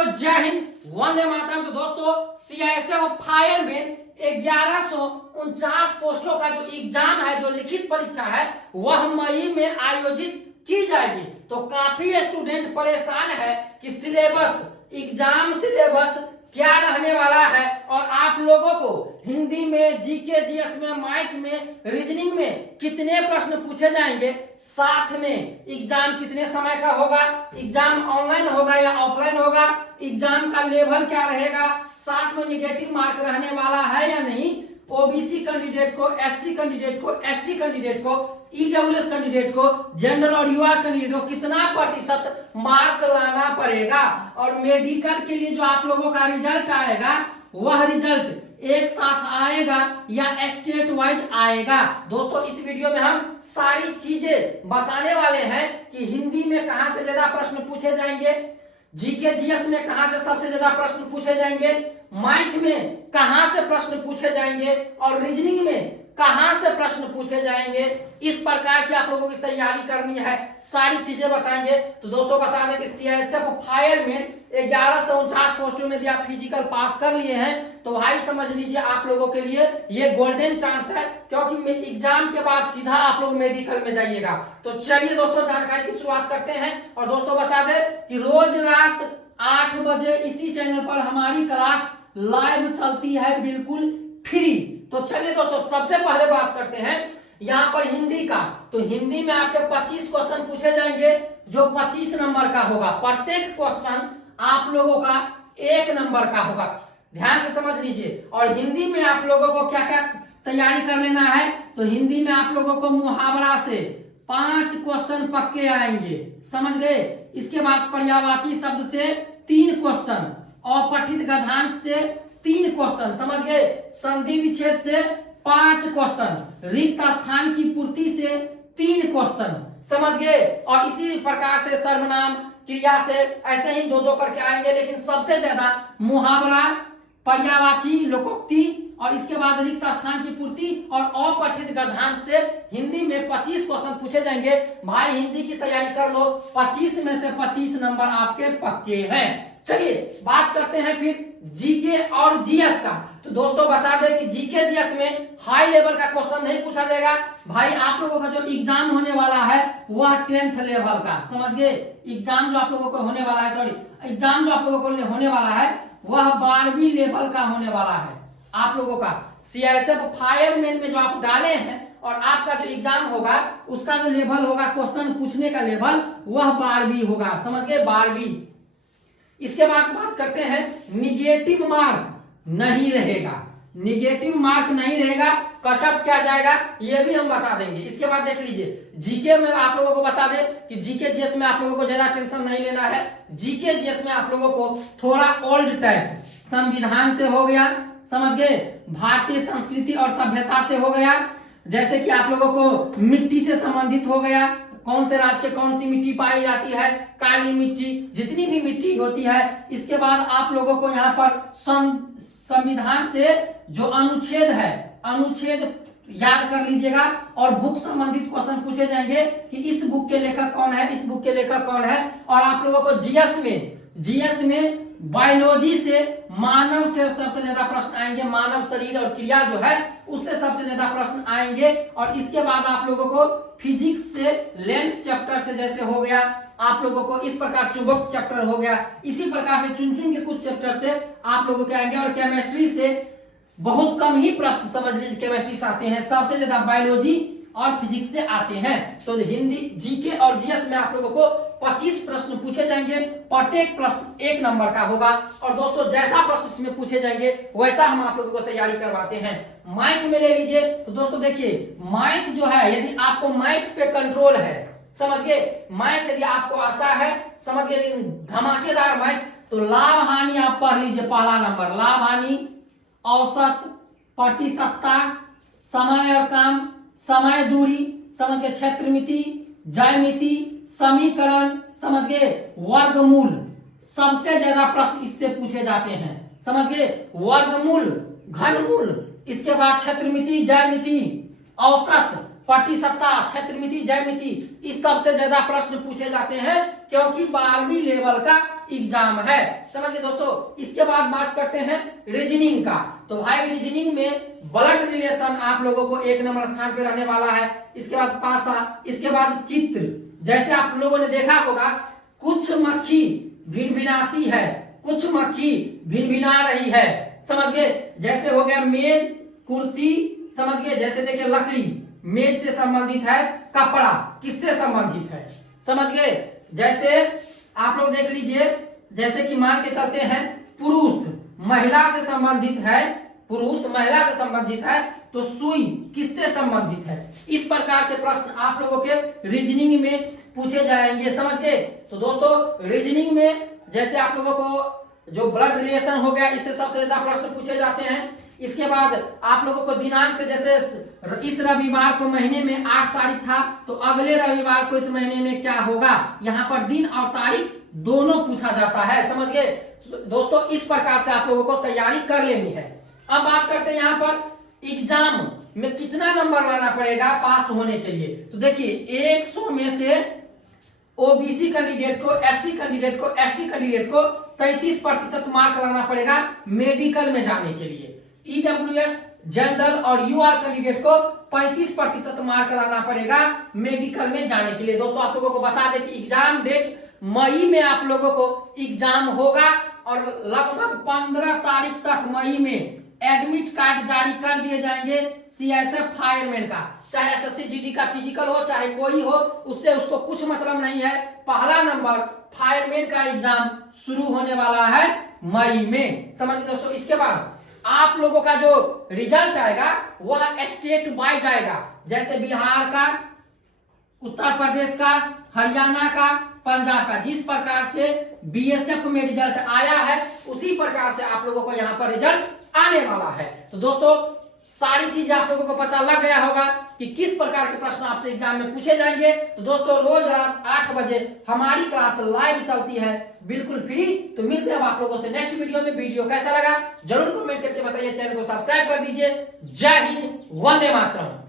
को जय हिंद, वंदे मातरम। तो दोस्तों सीआईएसएफ फायरमैन 1149 पोस्टों का जो एग्जाम है, जो लिखित परीक्षा है, वह मई में आयोजित की जाएगी। तो काफी स्टूडेंट परेशान है कि सिलेबस, एग्जाम सिलेबस क्या रहने वाला है और आप लोगों को हिंदी में, जीके जीएस में, मैथ में, रीजनिंग में कितने प्रश्न पूछे जाएंगे, साथ में एग्जाम कितने समय का होगा, एग्जाम ऑनलाइन होगा या ऑफलाइन होगा, एग्जाम का लेवल क्या रहेगा, साथ में निगेटिव मार्क रहने वाला है या नहीं, ओबीसी कैंडिडेट को, एससी कैंडिडेट को, एसटी कैंडिडेट को, ईडब्ल्यूएस कैंडिडेट को, जनरल और यूआर कैंडिडेट को कितना प्रतिशत मार्क लाना पड़ेगा, और मेडिकल के लिए जो आप लोगों का रिजल्ट आएगा वह रिजल्ट एक साथ आएगा या स्टेट वाइज आएगा। दोस्तों इस वीडियो में हम सारी चीजें बताने वाले हैं कि हिंदी में कहां से ज्यादा प्रश्न पूछे जाएंगे, जीके जीएस में कहां से सबसे ज्यादा प्रश्न पूछे जाएंगे, मैथ में कहां से प्रश्न पूछे जाएंगे और रीजनिंग में कहां से प्रश्न पूछे जाएंगे। इस प्रकार की आप लोगों की तैयारी करनी है, सारी चीजें बताएंगे। तो दोस्तों बता दें कि सीआईएसएफ फायरमैन 1149 पोस्टों में यदि आप फिजिकल पास कर लिए हैं तो भाई समझ लीजिए आप लोगों के लिए ये गोल्डन चांस है, क्योंकि एग्जाम के बाद सीधा आप लोग मेडिकल में जाइएगा। तो चलिए दोस्तों जानकारी की शुरुआत करते हैं। और दोस्तों बता दें कि रोज रात 8 बजे इसी चैनल पर हमारी क्लास लाइव चलती है, बिल्कुल फ्री। तो चलिए दोस्तों सबसे पहले बात करते हैं यहाँ पर हिंदी का। तो हिंदी में आपके 25 क्वेश्चन पूछे जाएंगे, जो 25 नंबर का होगा। प्रत्येक क्वेश्चन आप लोगों का 1 नंबर का होगा, ध्यान से समझ लीजिए। और हिंदी में आप लोगों को क्या क्या तैयारी कर लेना है, तो हिंदी में आप लोगों को मुहावरा से 5 क्वेश्चन पक्के आएंगे, समझ गए। इसके बाद पर्यायवाची शब्द से 3 क्वेश्चन, अपठित गद्यांश से 3 क्वेश्चन, समझ गए। संधि विच्छेद से 5 क्वेश्चन, रिक्त स्थान की पूर्ति से 3 क्वेश्चन, समझ गए। और इसी प्रकार से सर्वनाम क्रिया से ऐसे ही 2-2 करके आएंगे, लेकिन सबसे ज्यादा मुहावरा, पर्यायवाची, लोकोक्ति और इसके बाद रिक्त स्थान की पूर्ति और अपठित गद्यांश से हिंदी में 25 क्वेश्चन पूछे जाएंगे। भाई हिंदी की तैयारी कर लो, 25 में से 25 नंबर आपके पक्के हैं। चलिए बात करते हैं फिर जीके और जीएस का। तो दोस्तों बता दें कि जीके जीएस में हाई लेवल का क्वेश्चन नहीं पूछा जाएगा। भाई आप लोगों का जो एग्जाम होने वाला है वह 10th लेवल का, समझ गए। एग्जाम जो आप लोगों को होने वाला है, सॉरी एग्जाम जो आप लोगों को होने वाला है वह 12वीं लेवल का होने वाला है। आप लोगों का सीआईएसएफ फायरमैन में जो आप डाले हैं और आपका जो एग्जाम होगा उसका जो लेवल होगा, क्वेश्चन पूछने का लेवल, वह 12वीं होगा, समझ गए, 12वीं। इसके बाद बात करते हैं निगेटिव मार्क नहीं रहेगा, निगेटिव मार्क नहीं रहेगा, कटअप क्या जाएगा ये भी हम बता देंगे। इसके बाद देख लीजिए जीके में आप लोगों को बता दें कि जीके जीएस में आप लोगों को ज्यादा टेंशन नहीं लेना है। जीके जीएस में आप लोगों को थोड़ा ओल्ड टाइप, संविधान से हो गया, समझ गए, भारतीय संस्कृति और सभ्यता से हो गया, जैसे कि आप लोगों को मिट्टी से संबंधित हो गया, कौन से राज्य के कौन सी मिट्टी पाई जाती है, काली मिट्टी, जितनी भी मिट्टी होती है। इसके बाद आप लोगों को यहाँ पर संविधान से जो अनुच्छेद है, अनुच्छेद याद कर लीजिएगा। और बुक संबंधित क्वेश्चन पूछे जाएंगे कि इस बुक के लेखक कौन है, इस बुक के लेखक कौन है। और आप लोगों को जीएस में बायोलॉजी से मानव से सबसे ज्यादा प्रश्न आएंगे, मानव शरीर और क्रिया जो है उससे सबसे ज्यादा प्रश्न आएंगे। और इसके बाद आप लोगों को फिजिक्स से लेंस चैप्टर से जैसे हो गया, आप लोगों को इस प्रकार चुंबक चैप्टर हो गया, इसी प्रकार से चुन चुन के कुछ चैप्टर से आप लोगों के आएंगे। और केमिस्ट्री से बहुत कम ही प्रश्न, समझ लीजिए, केमिस्ट्री से आते हैं, सबसे ज्यादा बायोलॉजी और फिजिक्स से आते हैं। तो हिंदी, जीके और जीएस में आप लोगों को 25 प्रश्न पूछे जाएंगे, प्रत्येक प्रश्न 1 नंबर का होगा। और दोस्तों जैसा प्रश्न इसमें पूछे जाएंगे वैसा हम आप लोगों को तैयारी करवाते हैं। मैथ में ले लीजिए, तो दोस्तों देखिए मैथ जो है, यदि आपको मैथ पे कंट्रोल है, समझ गए, मैथ यदि आपको आता है, समझ गए, धमाकेदार मैथ, तो लाभ हानि आप पढ़ लीजिए। पहला नंबर लाभ हानि, औसत, प्रतिशतता, समय और काम, समय दूरी, समझ गए, क्षेत्रमिति, ज्यामिति, समीकरण, समझ गए, वर्गमूल, सबसे ज्यादा प्रश्न इससे पूछे जाते हैं, समझ गए, वर्गमूल, घनमूल, इसके बाद क्षेत्रमिति, ज्यामिति, औसत, प्रतिशतता, क्षेत्रमिति, ज्यामिति, इस सबसे ज्यादा प्रश्न पूछे जाते हैं, क्योंकि 12वीं लेवल का एग्जाम है। समझ गए दोस्तों। इसके बाद बात करते हैं रीजनिंग का। तो भाई रीजनिंग में ब्लड रिलेशन आप लोगों को 1 नंबर स्थान पे रहने वाला है। इसके बाद पासा, इसके बाद चित्र। जैसे आप लोगों ने देखा होगा, कुछ मक्खी भिनभिनाती है, कुछ मक्खी भिनभिना रही है। समझ गए। जैसे हो गया मेज, कुर्सी। समझ गए। जैसे देखिए लकड़ी, मेज से संबंधित है। कपड़ा किससे संबंधित है? समझ गए। जैसे आप लोग देख लीजिए, जैसे कि मान के चलते हैं पुरुष महिला से संबंधित है, पुरुष महिला से संबंधित है, तो सुई किससे संबंधित है? इस प्रकार के प्रश्न आप लोगों के रीजनिंग में पूछे जाएंगे। समझ गए। तो दोस्तों रीजनिंग में जैसे आप लोगों को जो ब्लड रिलेशन हो गया, इससे सबसे ज्यादा प्रश्न पूछे जाते हैं। इसके बाद आप लोगों को दिनांक से, जैसे इस रविवार को महीने में 8 तारीख था, तो अगले रविवार को इस महीने में क्या होगा, यहाँ पर दिन और तारीख दोनों पूछा जाता है। समझ गए दोस्तों। इस प्रकार से आप लोगों को तैयारी कर लेनी है। अब बात करते हैं यहाँ पर एग्जाम में कितना नंबर लाना पड़ेगा पास होने के लिए। तो देखिए 100 में से ओबीसी कैंडिडेट को, एससी कैंडिडेट को, एसटी कैंडिडेट को 33% मार्क लाना पड़ेगा मेडिकल में जाने के लिए। ईडब्ल्यूएस, जनरल और यूआर कैंडिडेट को 35% मार्क लाना पड़ेगा मेडिकल में जाने के लिए। दोस्तों आप लोगों को बता दें कि एग्जाम डेट मई में आप लोगों को एग्जाम होगा और लगभग 15 तारीख तक मई में एडमिट कार्ड जारी कर दिए जाएंगे सीआईएसएफ फायरमैन का। चाहे एसएससी जीडी का फिजिकल हो, चाहे कोई हो, उससे उसको कुछ मतलब नहीं है। पहला नंबर फायरमैन का एग्जाम शुरू होने वाला है मई में। समझिए दोस्तों। इसके बाद आप लोगों का जो रिजल्ट आएगा वह स्टेट वाइज आएगा। जैसे बिहार का, उत्तर प्रदेश का, हरियाणा का, पंजाब का। जिस प्रकार से बीएसएफ में रिजल्ट आया है, उसी प्रकार से आप लोगों को यहाँ पर रिजल्ट आने वाला है। तो दोस्तों सारी चीजें आप लोगों को पता लग गया होगा कि किस प्रकार के प्रश्न आपसे एग्जाम में पूछे जाएंगे। तो दोस्तों रोज रात 8 बजे हमारी क्लास लाइव चलती है, बिल्कुल फ्री। तो मिलते हैं आप लोगों से नेक्स्ट वीडियो में। वीडियो कैसा लगा जरूर कमेंट करके बताइए। चैनल को सब्सक्राइब कर दीजिए। जय हिंद, वंदे मातरम।